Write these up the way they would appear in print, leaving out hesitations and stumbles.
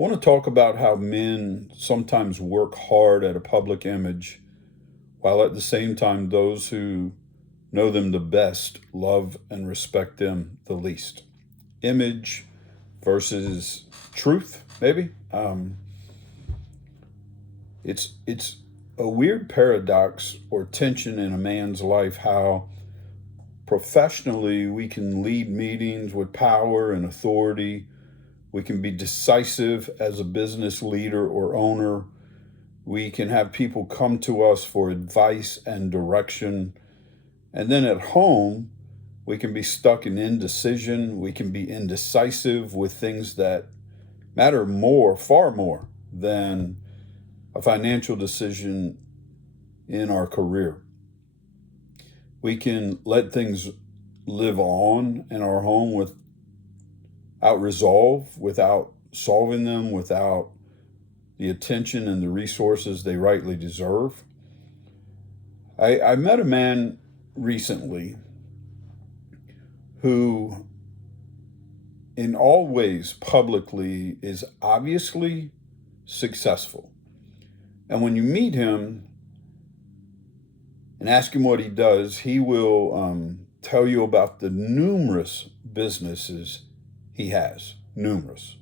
I want to talk about how men sometimes work hard at a public image, while at the same time, those who know them the best love and respect them the least. Image versus truth, maybe. It's a weird paradox or tension in a man's life how professionally we can lead meetings with power and authority. We can be decisive as a business leader or owner. We can have people come to us for advice and direction. And then at home, we can be stuck in indecision. We can be indecisive with things that matter more, far more, than a financial decision in our career. We can let things live on in our home without resolve, without solving them, without the attention and the resources they rightly deserve. I met a man recently who, in all ways, publicly is obviously successful. And when you meet him and ask him what he does, he will tell you about the numerous businesses he has, numerous.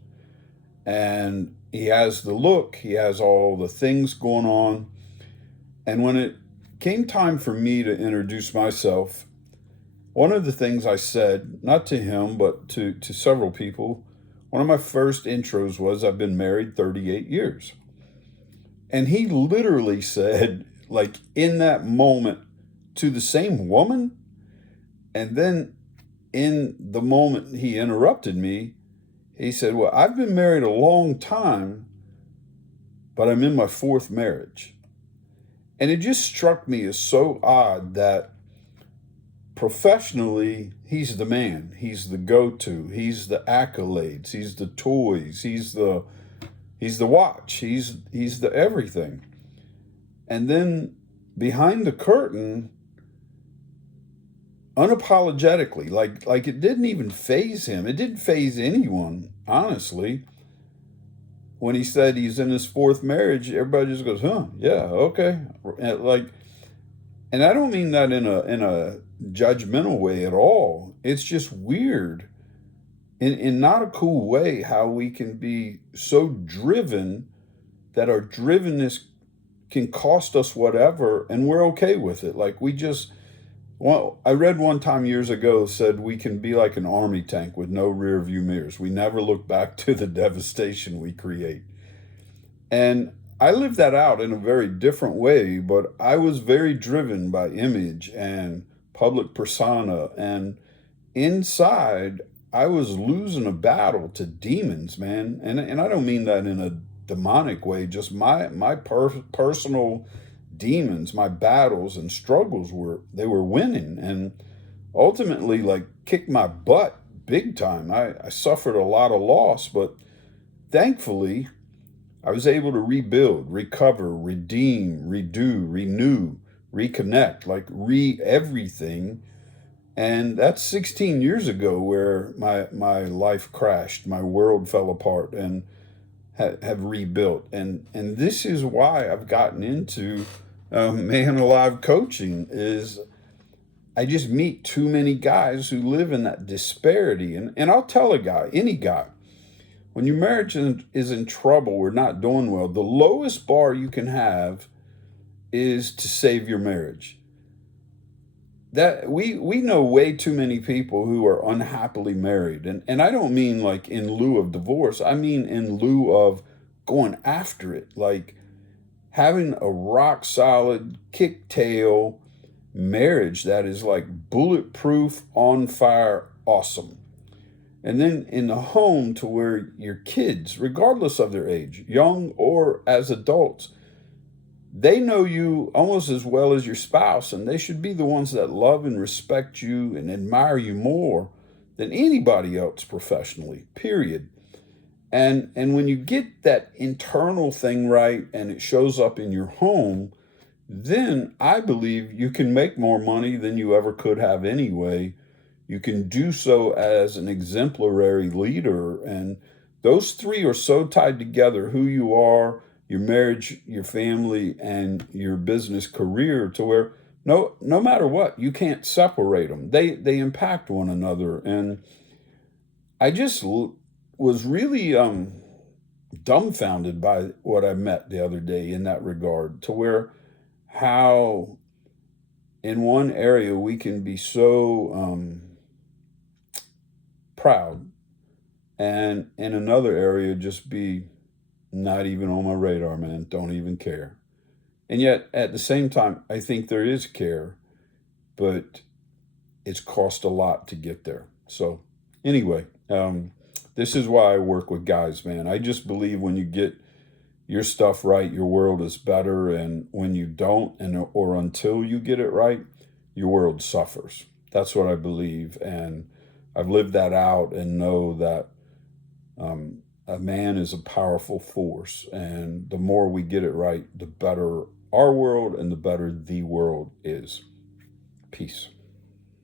And he has the look, he has all the things going on. And when it came time for me to introduce myself, one of the things I said, not to him, but to several people, one of my first intros was, I've been married 38 years. And he literally said, like in that moment, to the same woman. And then in the moment he interrupted me, he said, well, I've been married a long time, but I'm in my fourth marriage. And it just struck me as so odd that professionally, he's the man. He's the go-to. He's the accolades. He's the toys. He's the watch. He's the everything. And then behind the curtain, unapologetically, like it didn't even faze him. It didn't faze anyone, honestly. When he said he's in his fourth marriage, everybody just goes, "Huh, yeah, okay." And I don't mean that in a judgmental way at all. It's just weird, in not a cool way, how we can be so driven that our drivenness can cost us whatever, and we're okay with it. Like well, I read one time years ago said we can be like an army tank with no rear view mirrors. We never look back to the devastation we create. And I lived that out in a very different way, but I was very driven by image and public persona. And inside, I was losing a battle to demons, man. And I don't mean that in a demonic way, just my personal demons, my battles and struggles were winning, and ultimately like kicked my butt big time. I suffered a lot of loss, but thankfully I was able to rebuild, recover, redeem, redo, renew, reconnect, like everything. And that's 16 years ago where my life crashed, my world fell apart, and have rebuilt. And this is why I've gotten into man alive coaching. Is I just meet too many guys who live in that disparity. And I'll tell a guy, any guy, when your marriage is in trouble or not doing well, the lowest bar you can have is to save your marriage. That we know way too many people who are unhappily married. And I don't mean like in lieu of divorce. I mean in lieu of going after it. Like having a rock solid, kick tail marriage that is like bulletproof, on fire, awesome. And then in the home to where your kids, regardless of their age, young or as adults, they know you almost as well as your spouse, and they should be the ones that love and respect you and admire you more than anybody else professionally, period. And when you get that internal thing right and it shows up in your home, then I believe you can make more money than you ever could have anyway. You can do so as an exemplary leader and Those three are so tied together, who you are, your marriage, your family, and your business career, to where no matter what, you can't separate them. They impact one another. And I just was really dumbfounded by what I met the other day in that regard, to where how in one area we can be so proud, and in another area just be not even on my radar, man, don't even care. And yet at the same time, I think there is care, but it's cost a lot to get there. So anyway, this is why I work with guys, man. I just believe when you get your stuff right, your world is better, and when you don't, and or until you get it right, your world suffers. That's what I believe, and I've lived that out and know that a man is a powerful force, and the more we get it right, the better our world and the better the world is. Peace.